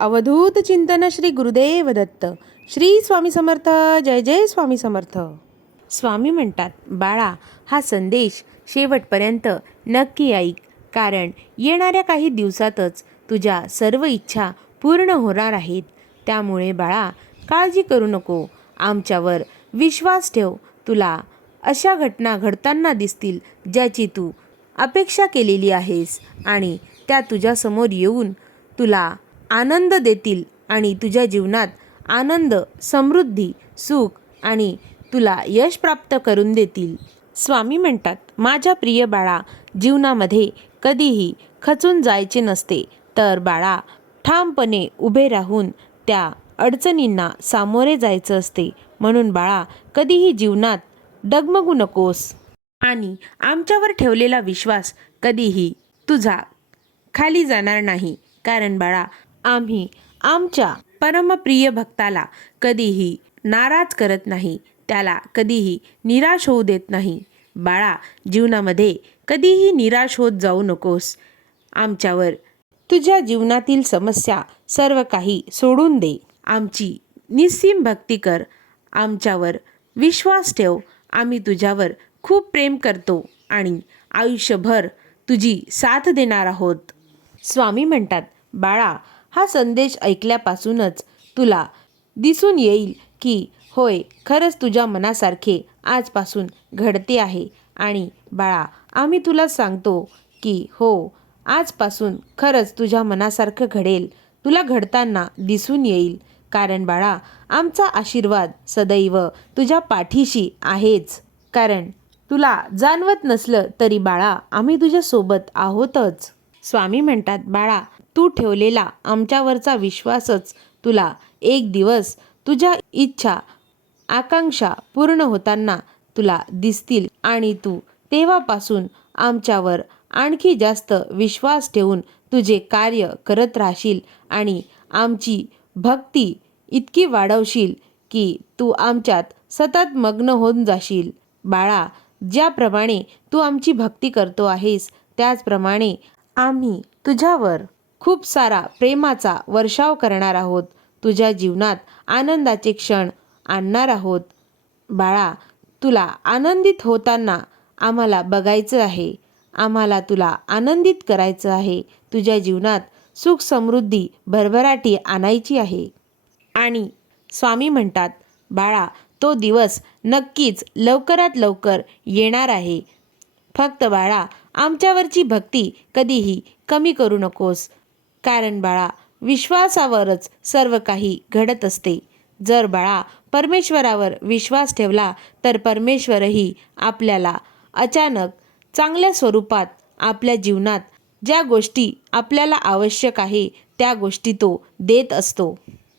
अवधूत चिंतन श्री गुरुदेव दत्त. श्री स्वामी समर्थ जय जय स्वामी समर्थ. स्वामी म्हणतात बाळा हा संदेश शेवटपर्यंत नक्की ऐक कारण येणाऱ्या काही दिवसातच तुझ्या सर्व इच्छा पूर्ण होणार आहेत. त्यामुळे बाळा काळजी करू नको. आमच्यावर विश्वास ठेव. तुला अशा घटना घडताना दिसतील ज्याची तू अपेक्षा केलेली आहेस आणि त्या तुझ्यासमोर येऊन तुला आनंद देतील आणि तुझ्या जीवनात आनंद समृद्धी सुख आणि तुला यश प्राप्त करून देतील. स्वामी म्हणतात माझ्या प्रिय बाळा जीवनामध्ये कधीही खचून जायचे नसते. तर बाळा ठामपणे उभे राहून त्या अडचणींना सामोरे जायचं असते. म्हणून बाळा कधीही जीवनात डगमगू नकोस. आणि आमच्यावर ठेवलेला विश्वास कधीही तुझा खाली जाणार नाही. कारण बाळा आम्ही आमच्या परमप्रिय भक्ताला कधीही नाराज करत नाही त्याला कधीही निराश होऊ देत नाही. बाळा जीवनामध्ये कधीही निराश होत जाऊ नकोस. आमच्यावर तुझ्या जीवनातील समस्या सर्व काही सोडून दे. आमची निस्सीम भक्ती कर. आमच्यावर विश्वास ठेव. आम्ही तुझ्यावर खूप प्रेम करतो आणि आयुष्यभर तुझी साथ देणार आहोत. स्वामी म्हणतात बाळा हा संदेश ऐकल्यापासूनच तुला दिसून येईल की होय खरंच तुझ्या मनासारखे आजपासून घडते आहे. आणि बाळा आम्ही तुला सांगतो की हो आजपासून खरंच तुझ्या मनासारखं घडेल. तुला घडताना दिसून येईल. कारण बाळा आमचा आशीर्वाद सदैव तुझ्या पाठीशी आहेच. कारण तुला जाणवत नसलं तरी बाळा आम्ही तुझ्यासोबत आहोतच. स्वामी म्हणतात बाळा तू ठेवलेला आमच्यावरचा विश्वासच तुला एक दिवस तुझ्या इच्छा आकांक्षा पूर्ण होताना तुला दिसतील आणि तू तेव्हापासून आमच्यावर आणखी जास्त विश्वास ठेवून तुझे कार्य करत राहशील आणि आमची भक्ती इतकी वाढवशील की तू आमच्यात सतत मग्न होऊन जाशील. बाळा ज्याप्रमाणे तू आमची भक्ती करतो आहेस त्याचप्रमाणे आम्ही तुझ्यावर खूप सारा प्रेमाचा वर्षाव करणार आहोत. तुझ्या जीवनात आनंदाचे क्षण आणणार आहोत. बाळा तुला आनंदित होताना आम्हाला बघायचं आहे. आम्हाला तुला आनंदित करायचं आहे. तुझ्या जीवनात सुख समृद्धी भरभराटी आणायची आहे. आणि स्वामी म्हणतात बाळा तो दिवस नक्कीच लवकरात लवकर येणार आहे. फक्त बाळा आमच्यावरची भक्ती कधीही कमी करू नकोस. कारण बाळा विश्वासावरच सर्व काही घडत असते. जर बाळा परमेश्वरावर विश्वास ठेवला तर परमेश्वरही आपल्याला अचानक चांगल्या स्वरूपात आपल्या जीवनात ज्या गोष्टी आपल्याला आवश्यक आहे त्या गोष्टी तो देत असतो.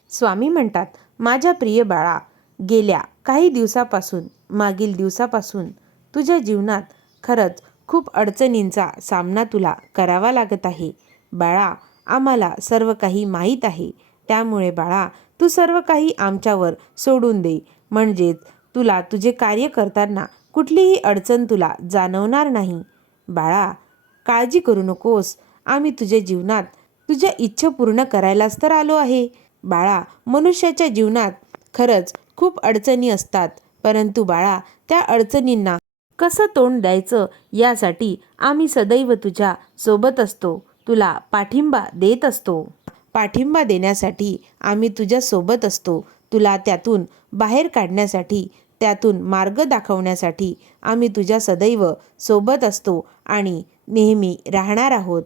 स्वामी म्हणतात माझ्या प्रिय बाळा गेल्या काही दिवसापासून मागील दिवसापासून तुझ्या जीवनात खरंच खूप अडचणींचा सामना तुला करावा लागत आहे. बाळा आम्हाला सर्व काही माहीत आहे. त्यामुळे बाळा तू सर्व काही आमच्यावर सोडून दे. म्हणजेच तुला तुझे कार्य करताना कुठलीही अडचण तुला जाणवणार नाही. बाळा काळजी करू नकोस. आम्ही तुझ्या जीवनात तुझ्या इच्छा पूर्ण करायलाच तर आलो आहे. बाळा मनुष्याच्या जीवनात खरंच खूप अडचणी असतात. परंतु बाळा त्या अडचणींना कसं तोंड द्यायचं यासाठी आम्ही सदैव तुझ्या सोबत असतो. तुला पाठिंबा देत असतो. पाठिंबा देण्यासाठी आम्ही तुझ्या सोबत असतो. तुला त्यातून बाहेर काढण्यासाठी त्यातून मार्ग दाखवण्यासाठी आम्ही तुझ्या सदैव सोबत असतो आणि नेहमी राहणार आहोत.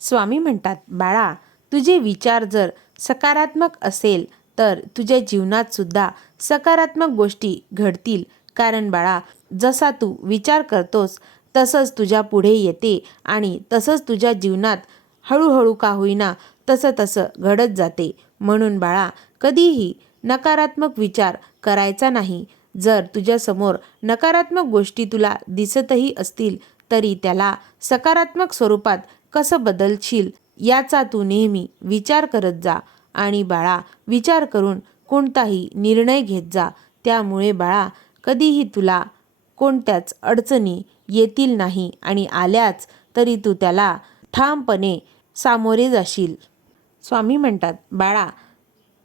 स्वामी म्हणतात बाळा तुझे विचार जर सकारात्मक असेल तर तुझ्या जीवनात सुद्धा सकारात्मक गोष्टी घडतील. कारण बाळा जसा तू विचार करतोस तसंच तुझ्या पुढे येते आणि तसंच तुझ्या जीवनात हळूहळू का होईना तसं तसं घडत जाते. म्हणून बाळा कधीही नकारात्मक विचार करायचा नाही. जर तुझ्यासमोर नकारात्मक गोष्टी तुला दिसतही असतील तरी त्याला सकारात्मक स्वरूपात कसं बदलशील याचा तू नेहमी विचार करत जा. आणि बाळा विचार करून कोणताही निर्णय घेत जा. त्यामुळे बाळा कधीही तुला कोणत्याच अडचणी येतील नाही आणि आल्याच तरी तू त्याला ठामपणे सामोरे जाशील. स्वामी म्हणतात बाळा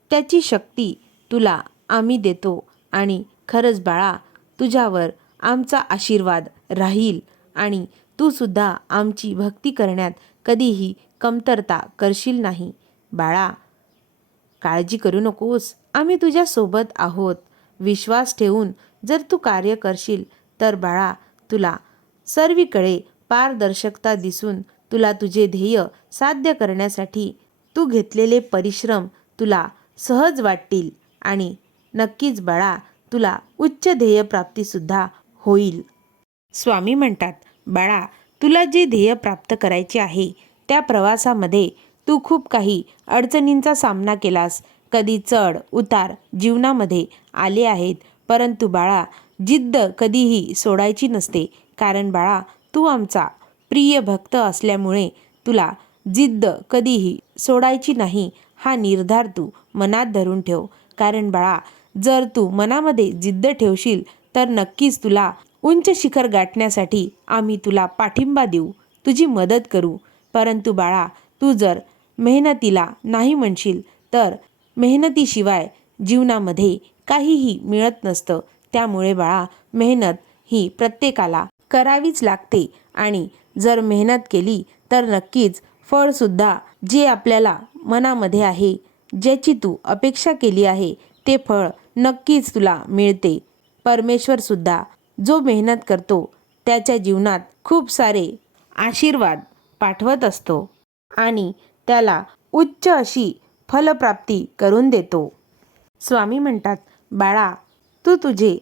त्याची शक्ती तुला आम्ही देतो आणि खरंच बाळा तुझ्यावर आमचा आशीर्वाद राहील आणि तूसुद्धा आमची भक्ती करण्यात कधीही कमतरता करशील नाही. बाळा काळजी करू नकोस. आम्ही तुझ्यासोबत आहोत. विश्वास ठेवून जर तू कार्य करशील तर बाळा तुला सर्वीकडे पारदर्शकता दिसून तुला तुझे ध्येय साध्य करण्यासाठी तू घेतलेले परिश्रम तुला सहज वाटतील आणि नक्कीच बाळा तुला उच्च ध्येयप्राप्तीसुद्धा होईल. स्वामी म्हणतात बाळा तुला जे ध्येय प्राप्त करायचे आहे त्या प्रवासामध्ये तू खूप काही अडचणींचा सामना केलास. कधी चढ उतार जीवनामध्ये आले आहेत परंतु बाळा जिद्द कधीही सोडायची नसते. कारण बाळा तू आमचा प्रिय भक्त असल्यामुळे तुला जिद्द कधीही सोडायची नाही हा निर्धार तू मनात धरून ठेव. कारण बाळा जर तू मनामध्ये जिद्द ठेवशील तर नक्कीच तुला उंच शिखर गाठण्यासाठी आम्ही तुला पाठिंबा देऊ तुझी मदत करू. परंतु बाळा तू जर मेहनतीला नाही म्हणशील तर मेहनतीशिवाय जीवनामध्ये काहीही मिळत नसतं. त्यामुळे बाळा मेहनत ही प्रत्येकाला करावीच लागते. आणि जर मेहनत केली तर नक्कीच फळसुद्धा जे आपल्याला मनामध्ये आहे ज्याची तू अपेक्षा केली आहे ते फळ नक्कीच तुला मिळते. परमेश्वरसुद्धा जो मेहनत करतो त्याच्या जीवनात खूप सारे आशीर्वाद पाठवत असतो आणि त्याला उच्च अशी फलप्राप्ती करून देतो. स्वामी म्हणतात बाळा तू तुझे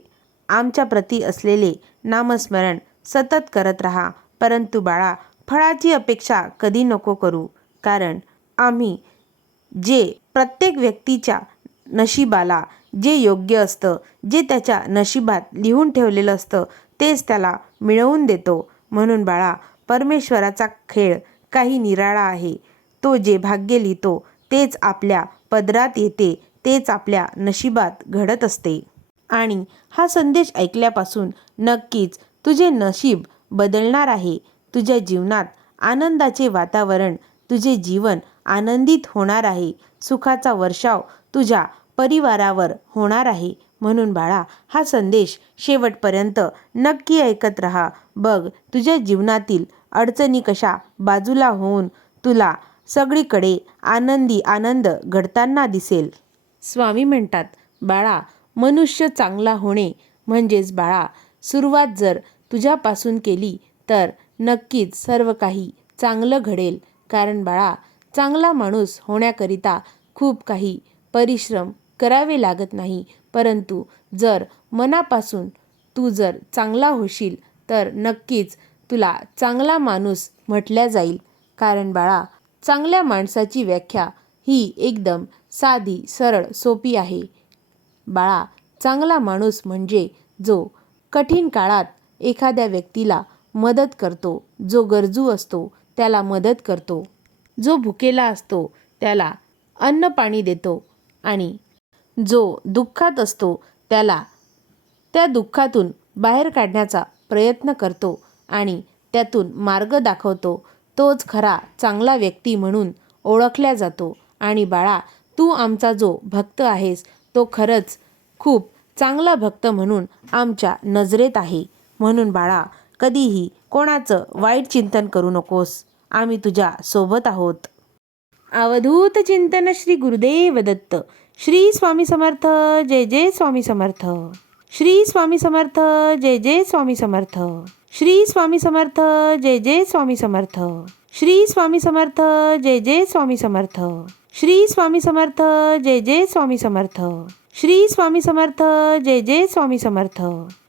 आमच्याप्रती असलेले नामस्मरण सतत करत राहा. परंतु बाळा फळाची अपेक्षा कधी नको करू. कारण आम्ही जे प्रत्येक व्यक्तीच्या नशिबाला जे योग्य असतं जे त्याच्या नशिबात लिहून ठेवलेलं असतं तेच त्याला मिळवून देतो. म्हणून बाळा परमेश्वराचा खेळ काही निराळा आहे. तो जे भाग्य लिहितो तेच आपल्या पदरात येते तेच आपल्या नशिबात घडत असते. आणि हा संदेश ऐकल्यापासून नक्कीच तुझे नशीब बदलणार आहे. तुझ्या जीवनात आनंदाचे वातावरण तुझे जीवन आनंदित होणार आहे. सुखाचा वर्षाव तुझ्या परिवारावर होणार आहे. म्हणून बाळा हा संदेश शेवटपर्यंत नक्की ऐकत राहा. बघ तुझ्या जीवनातील अडचणी कशा बाजूला होऊन तुला सगळीकडे आनंदी आनंद घडताना दिसेल. स्वामी म्हणतात बाळा मनुष्य चांगला होणे म्हणजेच बाळा सुरुवात जर तुझ्यापासून केली तर नक्कीच सर्व काही चांगलं घडेल. कारण बाळा चांगला माणूस होण्याकरिता खूप काही परिश्रम करावे लागत नाही. परंतु जर मनापासून तू जर चांगला होशील तर नक्कीच तुला चांगला माणूस म्हटल्या जाईल. कारण बाळा चांगल्या माणसाची व्याख्या ही एकदम साधी सरळ सोपी आहे. बाळा चांगला माणूस म्हणजे जो कठीण काळात एखाद्या व्यक्तीला मदत करतो जो गरजू असतो त्याला मदत करतो. जो भुकेला असतो त्याला अन्न पाणी देतो आणि जो दुःखात असतो त्याला त्या दुःखातून बाहेर काढण्याचा प्रयत्न करतो आणि त्यातून मार्ग दाखवतो. तोच खरा चांगला व्यक्ती म्हणून ओळखल्या जातो. आणि बाळा तू आमचा जो भक्त आहेस तो खरंच खूप चांगला भक्त म्हणून आमच्या नजरेत आहे. म्हणून बाळा कधीही कोणाचं वाईट चिंतन करू नकोस. आम्ही तुझ्या सोबत आहोत. अवधूत चिंतन श्री गुरुदेव दत्त. श्री स्वामी समर्थ जय जय स्वामी समर्थ. श्री स्वामी समर्थ जय जय स्वामी समर्थ. श्री स्वामी समर्थ जय जय स्वामी समर्थ. श्री स्वामी समर्थ जय जय स्वामी समर्थ. श्री स्वामी समर्थ जय जय स्वामी समर्थ. श्री स्वामी समर्थ जय जय स्वामी समर्थ.